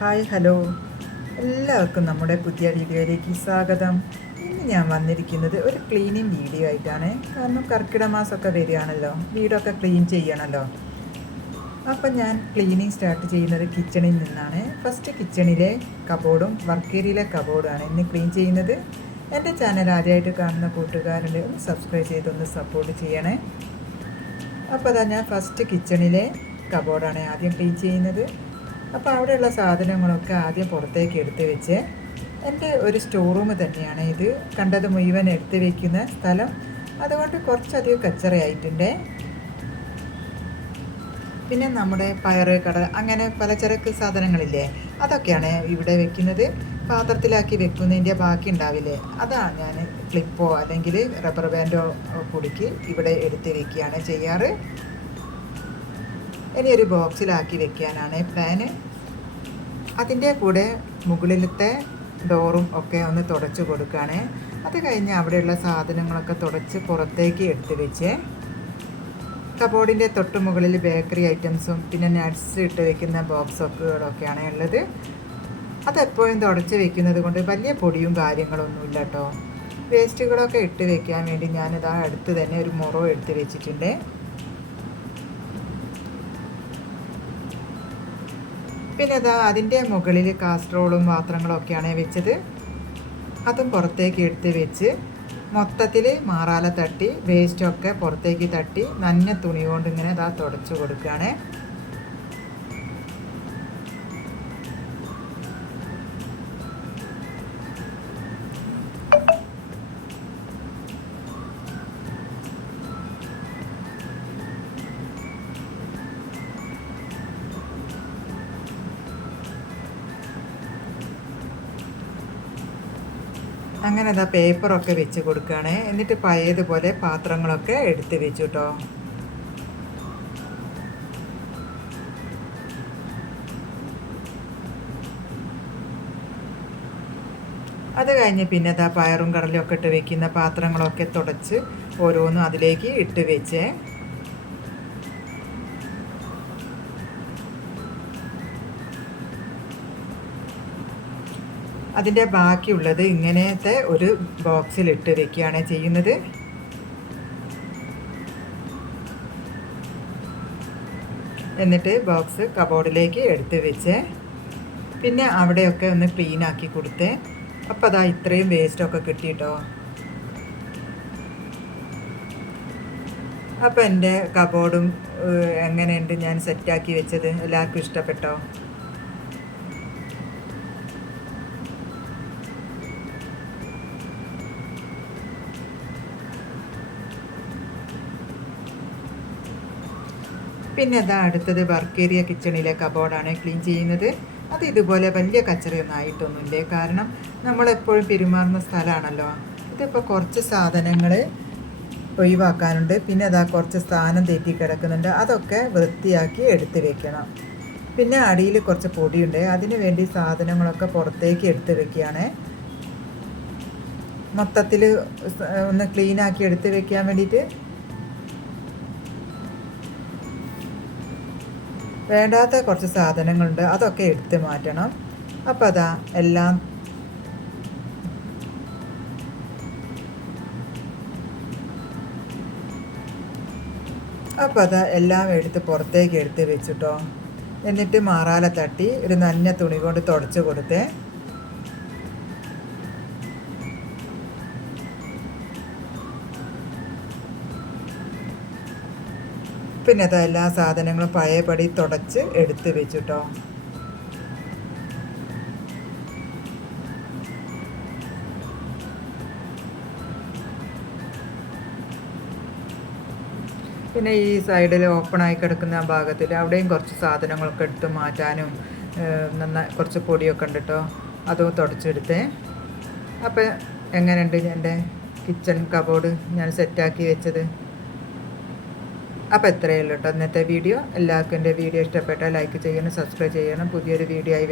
Hi hello, എല്ലാവർക്കും നമ്മുടെ പുതിയ വീഡിയോയിലേക്ക് സ്വാഗതം. ഇന്ന് ഞാൻ വന്നിരിക്കുന്നത് ഒരു ക്ലീനിങ് വീഡിയോ ആയിട്ടാണ്. കാരണം കർക്കിടക മാസമൊക്കെ വരികയാണല്ലോ, വീടൊക്കെ ക്ലീൻ ചെയ്യണമല്ലോ. അപ്പം ഞാൻ ക്ലീനിങ് സ്റ്റാർട്ട് ചെയ്യുന്നത് കിച്ചണിൽ നിന്നാണ്. ഫസ്റ്റ് കിച്ചണിലെ കബോർഡും വർക്ക് ഏരിയയിലെ കബോർഡുമാണ് ഇന്ന് ക്ലീൻ ചെയ്യുന്നത്. എൻ്റെ ചാനൽ ആദ്യമായിട്ട് കാണുന്ന കൂട്ടുകാരുണ്ട്, ഒന്ന് സബ്സ്ക്രൈബ് ചെയ്തൊന്ന് സപ്പോർട്ട് ചെയ്യണേ. അപ്പോൾ അതാ ഞാൻ ഫസ്റ്റ് കിച്ചണിലെ കബോർഡാണ് ആദ്യം ക്ലീൻ ചെയ്യുന്നത്. അപ്പോൾ അവിടെയുള്ള സാധനങ്ങളൊക്കെ ആദ്യം പുറത്തേക്ക് എടുത്ത് വെച്ച്, എൻ്റെ ഒരു സ്റ്റോർ റൂം തന്നെയാണ് ഇത്. കണ്ടത് മുഴുവൻ എടുത്ത് വയ്ക്കുന്ന സ്ഥലം, അതുകൊണ്ട് കുറച്ചധികം കച്ചറയായിട്ടുണ്ട്. പിന്നെ നമ്മുടെ പയറ് കട അങ്ങനെ പലചരക്ക് സാധനങ്ങളില്ലേ, അതൊക്കെയാണ് ഇവിടെ വെക്കുന്നത്. പാത്രത്തിലാക്കി വെക്കുന്നതിൻ്റെ ബാക്കി ഉണ്ടാവില്ലേ, അതാണ് ഞാൻ ക്ലിപ്പോ അല്ലെങ്കിൽ റബ്ബർ ബാൻഡോ കുടുക്കി ഇവിടെ എടുത്ത് വെക്കുകയാണ് ചെയ്യാറ്. ഇനി ഒരു ബോക്സിലാക്കി വെക്കാനാണ് പ്ലാന്. അതിൻ്റെ കൂടെ മുകളിലത്തെ ഡോറും ഒക്കെ ഒന്ന് തുടച്ച് കൊടുക്കുകയാണ്. അത് കഴിഞ്ഞ് അവിടെയുള്ള സാധനങ്ങളൊക്കെ തുടച്ച് പുറത്തേക്ക് എടുത്ത് വെച്ച്, കബോർഡിൻ്റെ തൊട്ട് മുകളിൽ ബേക്കറി ഐറ്റംസും പിന്നെ നട്ട്സ് ഇട്ട് വെക്കുന്ന ബോക്സൊക്കെയാണ് ഉള്ളത്. അതെപ്പോഴും തുടച്ച് വെക്കുന്നത് കൊണ്ട് വലിയ പൊടിയും കാര്യങ്ങളൊന്നുമില്ല കേട്ടോ. വേസ്റ്റുകളൊക്കെ ഇട്ട് വെക്കാൻ വേണ്ടി ഞാനിതാ അടുത്ത് തന്നെ ഒരു മുറോ എടുത്ത് വെച്ചിട്ടുണ്ട്. പിന്നെ അതാ അതിൻ്റെ മുകളിൽ കാസ്ട്രോളും പാത്രങ്ങളൊക്കെയാണ് വെച്ചത്. അതും പുറത്തേക്ക് എടുത്ത് വെച്ച് മൊത്തത്തിൽ മാറാല തട്ടി വേസ്റ്റൊക്കെ പുറത്തേക്ക് തട്ടി നന്ന തുണി കൊണ്ട് ഇങ്ങനെ അതാ തുടച്ച് കൊടുക്കുകയാണ്. അങ്ങനെ അതാ പേപ്പറൊക്കെ വെച്ച് കൊടുക്കുകയാണ്. എന്നിട്ട് പഴയതുപോലെ പാത്രങ്ങളൊക്കെ എടുത്ത് വെച്ചു കേട്ടോ. അത് കഴിഞ്ഞ് പിന്നെ അതാ പയറും കടലും ഒക്കെ ഇട്ട് വെക്കുന്ന പാത്രങ്ങളൊക്കെ തുടച്ച് ഓരോന്നും അതിലേക്ക് ഇട്ട് വെച്ച്, അതിൻ്റെ ബാക്കിയുള്ളത് ഇങ്ങനത്തെ ഒരു ബോക്സിലിട്ട് വെക്കുകയാണ് ചെയ്യുന്നത്. എന്നിട്ട് ബോക്സ് കബോർഡിലേക്ക് എടുത്ത് വെച്ച് പിന്നെ അവിടെയൊക്കെ ഒന്ന് ക്ലീൻ ആക്കി കൊടുത്ത്. അപ്പോൾ അതാ ഇത്രയും വേസ്റ്റൊക്കെ കിട്ടിയിട്ടോ. അപ്പോൾ എൻ്റെ കബോർഡും എങ്ങനെയുണ്ട് ഞാൻ സെറ്റാക്കി വെച്ചത്, എല്ലാവർക്കും ഇഷ്ടപ്പെട്ടോ? പിന്നെ അതാ അടുത്തത് വർക്ക് ഏരിയ കിച്ചണിലെ കബോർഡാണ് ക്ലീൻ ചെയ്യുന്നത്. അത് ഇതുപോലെ വലിയ കച്ചറയൊന്നും ആയിട്ടൊന്നുമില്ലേ, കാരണം നമ്മളെപ്പോഴും പെരുമാറുന്ന സ്ഥലമാണല്ലോ. ഇതിപ്പോൾ കുറച്ച് സാധനങ്ങൾ ഒഴിവാക്കാനുണ്ട്. പിന്നെ അതാ കുറച്ച് സ്ഥാനം തെറ്റി കിടക്കുന്നുണ്ട്, അതൊക്കെ വൃത്തിയാക്കി എടുത്ത് വെക്കണം. പിന്നെ അടിയിൽ കുറച്ച് പൊടിയുണ്ട്, അതിന് വേണ്ടി സാധനങ്ങളൊക്കെ പുറത്തേക്ക് എടുത്ത് വെക്കുകയാണ്. മൊത്തത്തിൽ ഒന്ന് ക്ലീനാക്കി എടുത്ത് വെക്കാൻ വേണ്ടിയിട്ട്. വേണ്ടാത്ത കുറച്ച് സാധനങ്ങളുണ്ട്, അതൊക്കെ എടുത്ത് മാറ്റണം. അപ്പോൾ അതാ എല്ലാം എടുത്ത് പുറത്തേക്ക് എടുത്ത് വെച്ചിട്ടോ. എന്നിട്ട് മാറാല തട്ടി ഒരു നനഞ്ഞ തുണി കൊണ്ട് തുടച്ച് കൊടുത്തേ. പിന്നെ അത് എല്ലാ സാധനങ്ങളും പഴയപടി തുടച്ച് എടുത്ത് വെച്ചിട്ടോ. പിന്നെ ഈ സൈഡിൽ ഓപ്പണായി കിടക്കുന്ന ഭാഗത്തിൽ അവിടെയും കുറച്ച് സാധനങ്ങളൊക്കെ എടുത്ത് മാറ്റാനും നന്നായി കുറച്ച് പൊടിയൊക്കെ ഉണ്ട് കേട്ടോ, അതും തുടച്ചെടുത്തേ. അപ്പോൾ എങ്ങനെയുണ്ട് എൻ്റെ കിച്ചൺ കബോർഡ് ഞാൻ സെറ്റാക്കി വെച്ചത്? അപ്പോൾ എത്രയേ ഉള്ളൂ കേട്ടോ ഇന്നത്തെ വീഡിയോ. എല്ലാവർക്കും എൻ്റെ വീഡിയോ ഇഷ്ടപ്പെട്ടാൽ ലൈക്ക് ചെയ്യണം, സബ്സ്ക്രൈബ് ചെയ്യണം. പുതിയൊരു വീഡിയോ ആയി